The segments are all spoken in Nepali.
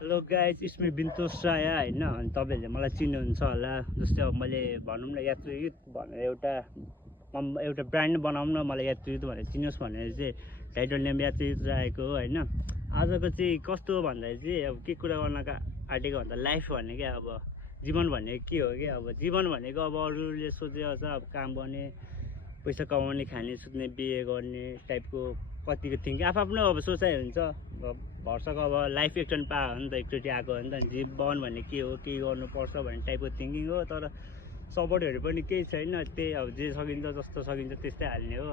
हेलो गाइज, इट्स मी बिन्तोस राया होइन। अनि तपाईँहरूले मलाई चिन्नुहुन्छ होला। जस्तै अब मैले भनौँ न यात्रु युथ भनेर एउटा ब्रान्ड बनाउँ न, मलाई यात्रु युथ भनेर चिनोस् भनेर चाहिँ टाइटल नेम यात्रु युथ राखेको हो होइन। आजको चाहिँ कस्तो हो भन्दाखेरि चाहिँ अब के कुरा गर्न आँटेको भन्दा लाइफ भनेको अब जीवन भनेको के हो क्या। अब जीवन भनेको अब अरूले सोचेको छ अब काम गर्ने, पैसा कमाउने, खाने, सुत्ने, बिहे गर्ने टाइपको कतिको थिङ्किङ आफ्नो अब सोचाइ हुन्छ। भर्सक अब लाइफ एकचोटि पायो भने त एकचोटि आएको हो नि त। जीवन भन्ने के हो, के गर्नुपर्छ भन्ने टाइपको थिङ्किङ हो। तर सपोर्टहरू पनि केही छैन। त्यही अब जे सकिन्छ जस्तो सकिन्छ त्यस्तै हाल्ने हो।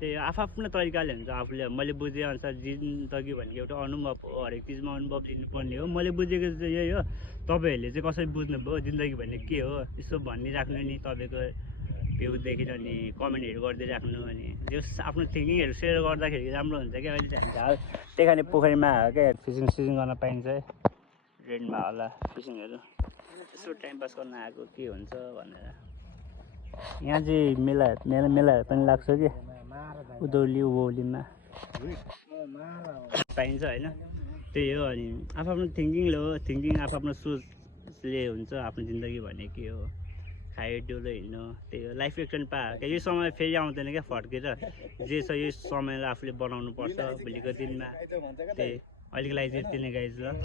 त्यही आफ्नो तरिकाले हुन्छ। आफूले मैले बुझेअनुसार जिन्दगी भनेको एउटा अनुभव हो, हरेक चिजमा अनुभव लिनुपर्ने हो। मैले बुझेको चाहिँ यही हो। तपाईँहरूले चाहिँ कसरी बुझ्नुभयो जिन्दगी भन्ने के हो यसो भनिराख्नु नि। तपाईँको भ्यू देखेर नि कमेन्टहरू गर्दै राख्नु। अनि जस आफ्नो थिङ्किङहरू सेयर गर्दाखेरि राम्रो हुन्छ क्या। अहिले चाहिँ हामी त्यही खाने पोखरीमा आयो क्या, फिसिङ गर्न पाइन्छ है। रेन्टमा होला फिसिङहरू, यसो टाइम पास गर्न आएको के हुन्छ भनेर। यहाँ चाहिँ मेलाहरू पनि लाग्छ कि उधौली उभौलीमा पाइन्छ होइन। त्यही हो। अनि आफ्नो थिङ्किङले हो, थिङ्किङ आफ्नो सोचले हुन्छ। आफ्नो जिन्दगी भन्ने के हो, खायो डुलो हिँड्नु, त्यही हो। लाइफ एकचोटि पायो क्या, यो समय फेरि आउँदैन क्या फर्केर। जे छ यो समयलाई आफूले बनाउनु पर्छ भोलिको दिनमा। त्यही अहिलेको लागि चाहिँ यति नै गाइज ल।